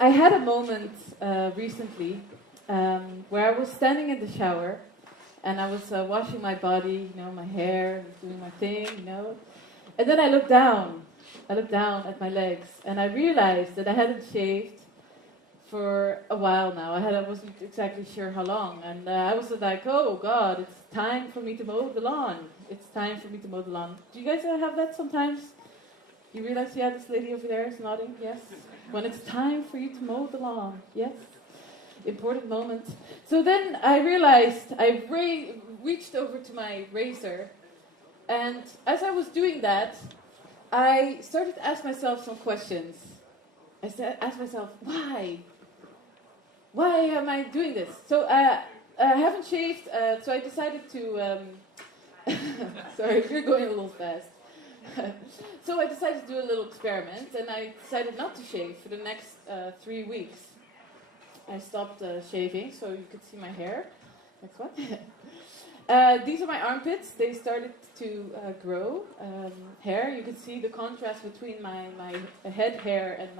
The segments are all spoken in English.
I had a moment recently where I was standing in the shower and I was washing my body, my hair, doing my thing, And then I looked down. I looked down at my legs and I realized that I hadn't shaved for a while now. I wasn't exactly sure how long. And I was like, oh God, it's time for me to mow the lawn. It's time for me to mow the lawn. Do you guys have that sometimes? You realize, yeah, this lady over there is nodding, yes? When it's time for you to mow the lawn, yes? Important moment. So then I realized I reached over to my razor, and as I was doing that, I started to ask myself some questions. I asked myself, why? Why am I doing this? So I haven't shaved, so I decided to... sorry, you're going a little fast. So I decided to do a little experiment, and I decided not to shave for the next 3 weeks. I stopped shaving, so you could see my hair. Next one. These are my armpits. They started to grow hair. You can see the contrast between my head hair and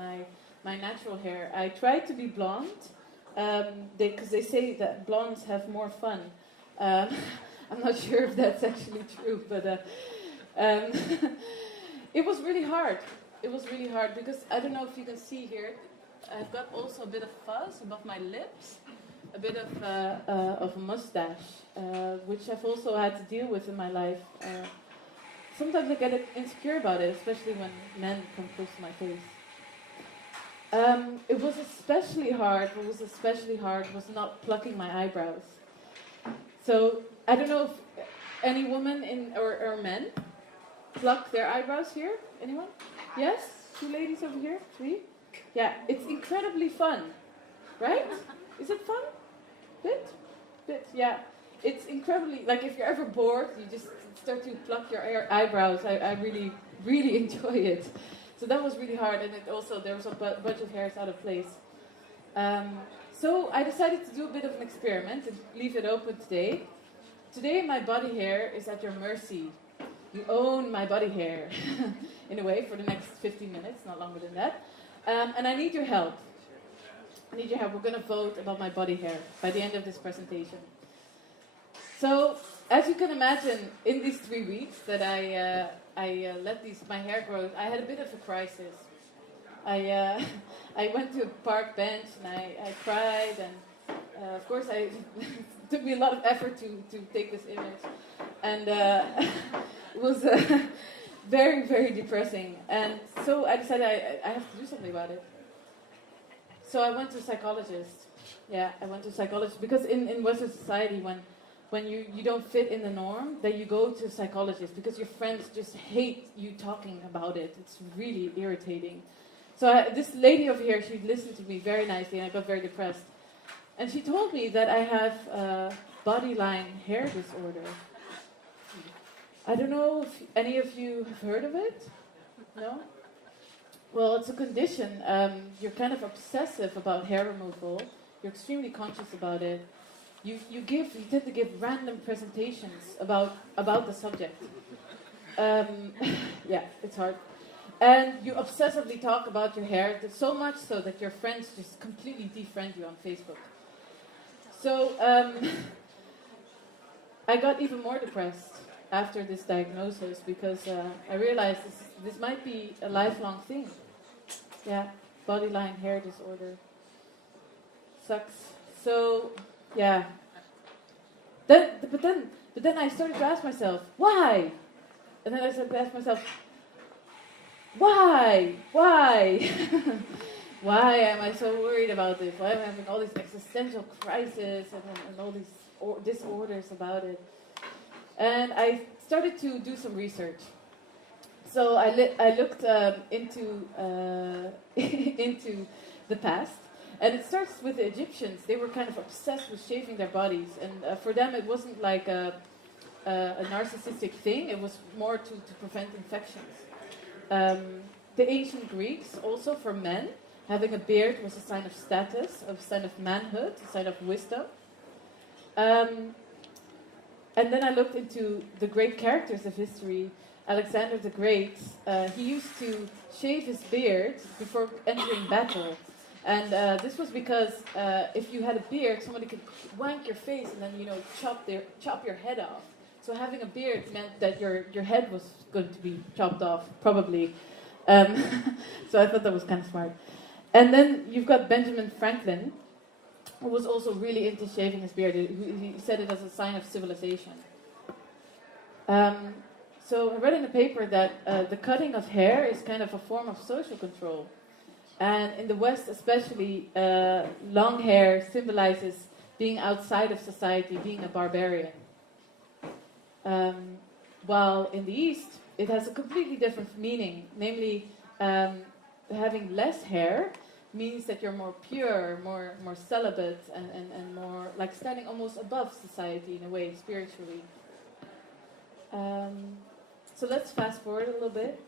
my natural hair. I tried to be blonde, because they say that blondes have more fun. I'm not sure if that's actually true, but... it was really hard. It was really hard because I don't know if you can see here. I've got also a bit of fuzz above my lips, a bit of a mustache, which I've also had to deal with in my life. Sometimes I get insecure about it, especially when men come close to my face. It was especially hard. What was especially hard was not plucking my eyebrows. So I don't know if any woman or men pluck their eyebrows here? Anyone? Yes? 2 ladies over here? 3? Yeah, it's incredibly fun. Right? Is it fun? Bit, yeah. It's incredibly, like if you're ever bored, you just start to pluck your eyebrows. I really, really enjoy it. So that was really hard, and there was a bunch of hairs out of place. So I decided to do a bit of an experiment and leave it open today. Today my body hair is at your mercy. You own my body hair, in a way, for the next 15 minutes, not longer than that. And I need your help. We're going to vote about my body hair by the end of this presentation. So, as you can imagine, in these 3 weeks that I let my hair grow, I had a bit of a crisis. I went to a park bench and I cried, and of course it took me a lot of effort to take this image. And it was very, very depressing. And so I decided I have to do something about it. So I went to a psychologist. Yeah, I went to a psychologist because in Western society, when you don't fit in the norm, then you go to a psychologist because your friends just hate you talking about it. It's really irritating. So this lady over here, she listened to me very nicely, and I got very depressed. And she told me that I have bodyline hair disorder. I don't know if any of you have heard of it. No? Well, it's a condition. You're kind of obsessive about hair removal. You're extremely conscious about it. You tend to give random presentations about the subject. Yeah, it's hard. And you obsessively talk about your hair, so much so that your friends just completely defriend you on Facebook. So I got even more depressed after this diagnosis because I realized this might be a lifelong thing. Yeah, bodyline hair disorder. Sucks. So, yeah. But then I started to ask myself, why? And then I started to ask myself, why? Why am I so worried about this? Why am I having all these existential crises and all these disorders about it? And I started to do some research. So I looked into the past, and it starts with the Egyptians. They were kind of obsessed with shaving their bodies, and for them it wasn't like a narcissistic thing. It was more to prevent infections. The ancient Greeks, also for men, having a beard was a sign of status, a sign of manhood, a sign of wisdom. And then I looked into the great characters of history. Alexander the Great, he used to shave his beard before entering battle. And this was because if you had a beard, somebody could wank your face and then chop your head off. So having a beard meant that your head was going to be chopped off, probably. So I thought that was kind of smart. And then you've got Benjamin Franklin, who was also really into shaving his beard. He said it as a sign of civilization. So I read in the paper that the cutting of hair is kind of a form of social control. And in the West especially, long hair symbolizes being outside of society, being a barbarian. While in the East, it has a completely different meaning. Namely, having less hair means that you're more pure, more celibate, and more like standing almost above society in a way, spiritually. So let's fast forward a little bit.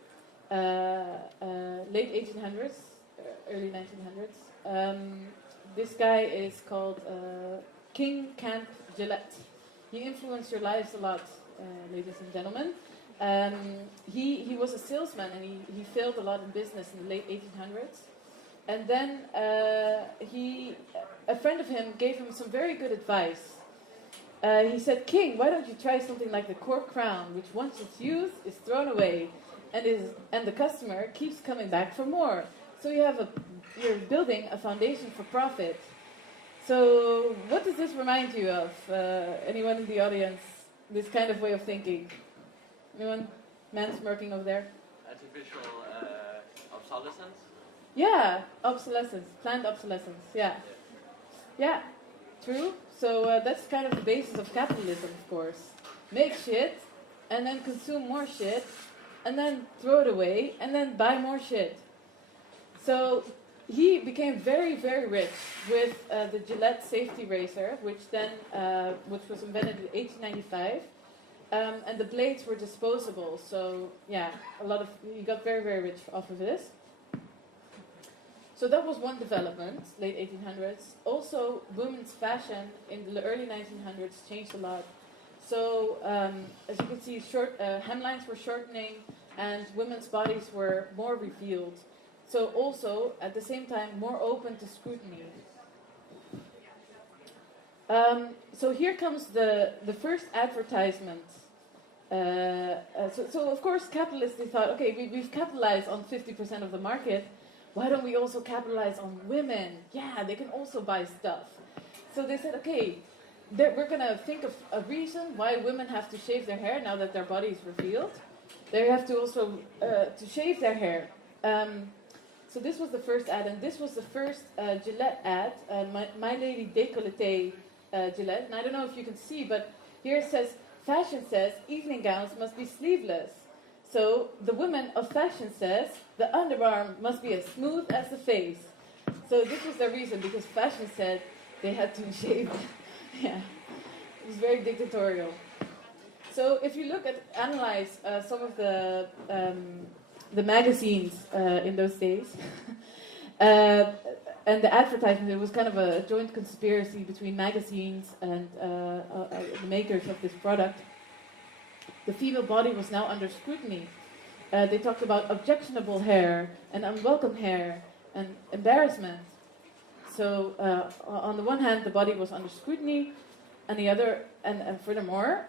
Late 1800s, early 1900s. This guy is called King Camp Gillette. He influenced your lives a lot, ladies and gentlemen. He was a salesman and he failed a lot in business in the late 1800s. And then a friend of him gave him some very good advice. He said, "King, why don't you try something like the cork crown, which once it's used is thrown away, and the customer keeps coming back for more. So you're building a foundation for profit." So what does this remind you of? Anyone in the audience? This kind of way of thinking? Anyone? Man smirking over there. Artificial obsolescence? Yeah, obsolescence, planned obsolescence, yeah. Yeah, true. So that's kind of the basis of capitalism, of course. Make shit, and then consume more shit, and then throw it away, and then buy more shit. So he became very, very rich with the Gillette safety razor, which was invented in 1895. And the blades were disposable, so yeah, he got very, very rich off of this. So that was one development, late 1800s. Also, women's fashion in the early 1900s changed a lot. So, as you can see, hemlines were shortening, and women's bodies were more revealed. So also, at the same time, more open to scrutiny. So here comes the first advertisement. So of course, capitalists, they thought, okay, we've capitalized on 50% of the market. Why don't we also capitalize on women? Yeah, they can also buy stuff. So they said, okay, we're going to think of a reason why women have to shave their hair now that their body is revealed. They have to also to shave their hair. So this was the first ad, and this was the first Gillette ad, My Lady Décolleté Gillette. And I don't know if you can see, but here it says, fashion says evening gowns must be sleeveless. So the woman of fashion says the underarm must be as smooth as the face. So this was their reason, because fashion said they had to shave. Yeah, it was very dictatorial. So if you analyze some of the magazines in those days, and the advertisement, it was kind of a joint conspiracy between magazines and the makers of this product. The female body was now under scrutiny. They talked about objectionable hair and unwelcome hair and embarrassment. So on the one hand, the body was under scrutiny, and the other, and furthermore,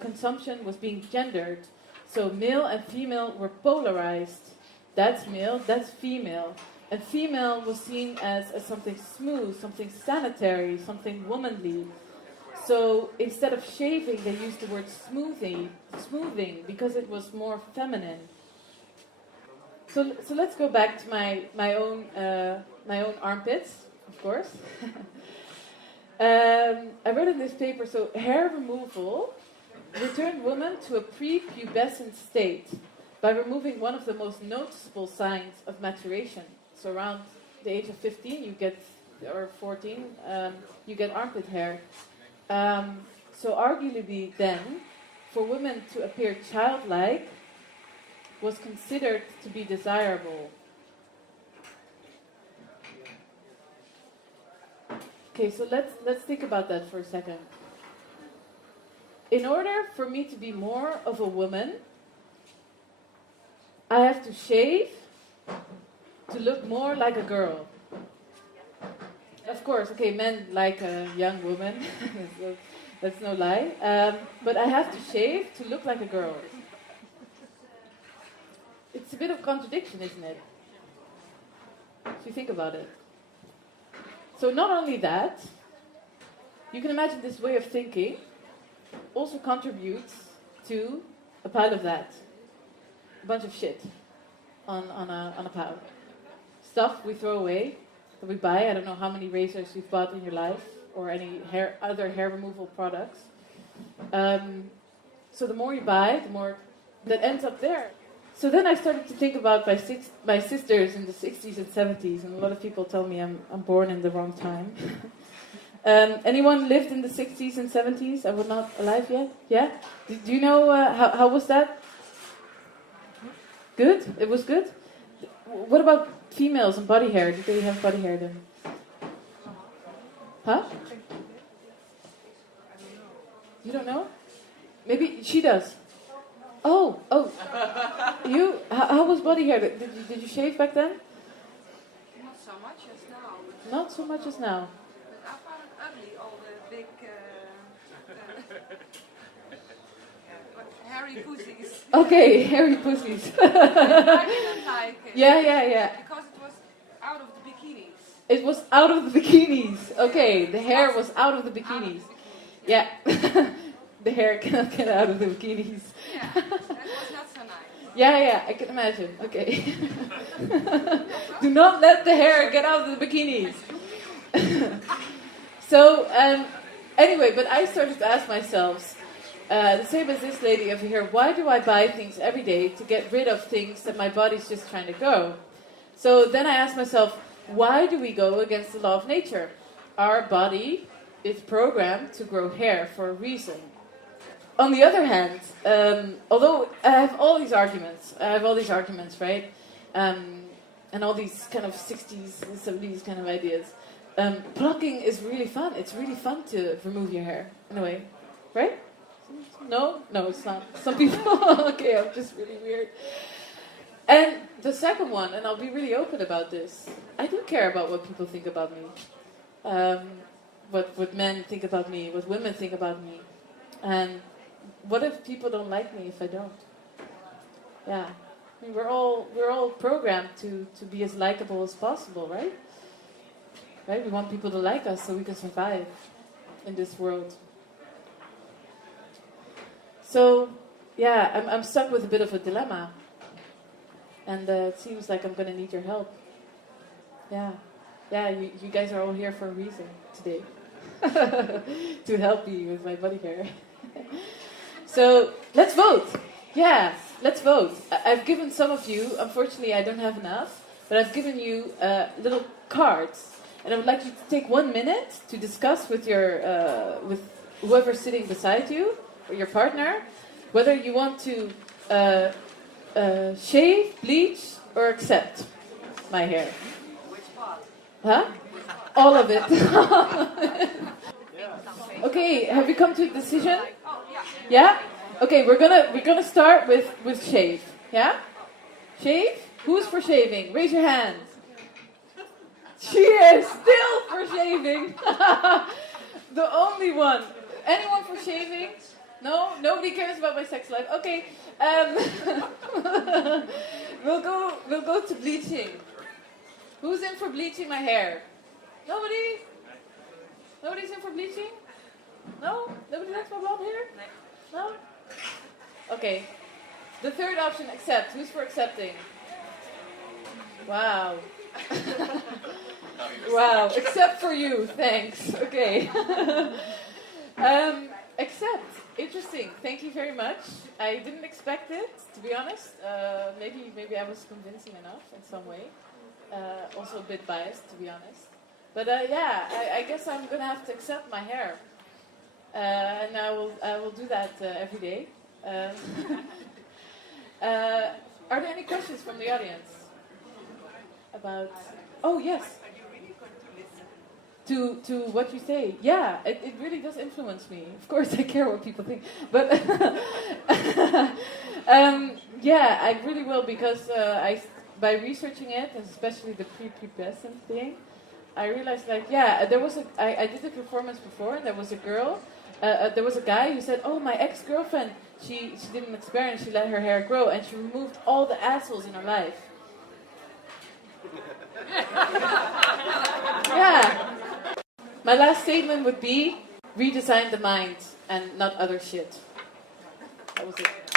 consumption was being gendered. So male and female were polarized. That's male, that's female. And female was seen as something smooth, something sanitary, something womanly. So instead of shaving, they used the word smoothing, because it was more feminine. So let's go back to my own armpits, of course. I wrote in this paper, so hair removal returned women to a prepubescent state by removing one of the most noticeable signs of maturation. So around the age of 15, or 14, you get armpit hair. So arguably then, for women to appear childlike was considered to be desirable. Okay, so let's think about that for a second. In order for me to be more of a woman, I have to shave to look more like a girl. of course, okay, men like a young woman. So that's no lie. But I have to shave to look like a girl. It's a bit of contradiction, isn't it? If you think about it. So not only that, you can imagine this way of thinking also contributes to a pile of that. A bunch of shit on a pile. Stuff we throw away, that we buy. I don't know how many razors you've bought in your life, or any other hair removal products. So the more you buy, the more that ends up there. So then I started to think about my sisters in the 60s and 70s, and a lot of people tell me I'm born in the wrong time. Anyone lived in the 60s and 70s? I was not alive yet? Yeah? Do you know how was that? Good? It was good? What about females and body hair? Did they have body hair then? Huh? You don't know? Maybe she does. Oh. You? How was body hair? Did you shave back then? Not so much as now. Not so much as now. But I found it ugly, all the big hairy pussies. Okay, hairy pussies. I didn't like it. Yeah. Because it was out of the bikinis. It was out of the bikinis. Okay, the hair was out of the bikinis. Yeah. The hair cannot get out of the bikinis. Yeah, that was not so nice. Yeah, I can imagine. Okay. Do not let the hair get out of the bikinis. So, anyway, but I started to ask myself, the same as this lady over here, why do I buy things every day to get rid of things that my body's just trying to go? So then I asked myself, why do we go against the law of nature? Our body is programmed to grow hair for a reason. On the other hand, although I have all these arguments, right? And all these kind of 60s and 70s kind of ideas. Plucking is really fun. It's really fun to remove your hair, in a way. Right? No, it's not. Some people, okay, I'm just really weird. And the second one, and I'll be really open about this, I do care about what people think about me. What men think about me, what women think about me. And what if people don't like me if I don't? Yeah. I mean, we're all programmed to be as likable as possible, right? Right? We want people to like us so we can survive in this world. So, yeah, I'm stuck with a bit of a dilemma. And it seems like I'm going to need your help. Yeah, you guys are all here for a reason today. To help me with my body hair. So, let's vote. Yeah, let's vote. I've given some of you, unfortunately I don't have enough, but I've given you little cards. And I would like you to take 1 minute to discuss with your with whoever's sitting beside you, or your partner, whether you want to shave, bleach, or accept my hair. Which part? Huh? All of it. Okay, have you come to a decision? Oh, yeah. Yeah? Okay, we're gonna start with shave. Yeah? Shave? Who's for shaving? Raise your hand. She is still for shaving. The only one. Anyone for shaving? No? Nobody cares about my sex life. Okay. We'll go to bleaching. Who's in for bleaching my hair? Nobody? Nobody's in for bleaching? No? Nobody likes my blonde hair? No? Okay. The third option, accept. Who's for accepting? Wow. Wow. Except for you. Thanks. Okay. Accept. Interesting. Thank you very much. I didn't expect it, to be honest. Maybe I was convincing enough in some way. Also a bit biased, to be honest. But I guess I'm gonna have to accept my hair, and I will do that every day. Are there any questions from the audience about? Oh yes. Are you really going to listen? To what you say? Yeah, it really does influence me. Of course, I care what people think, but yeah, I really will, because by researching it, and especially the prepubescent thing, I realized like, yeah, I did a performance before, and there was a girl, there was a guy who said, oh, my ex-girlfriend, she didn't experience, she let her hair grow, and she removed all the assholes in her life. Yeah. My last statement would be, redesign the mind and not other shit. That was it.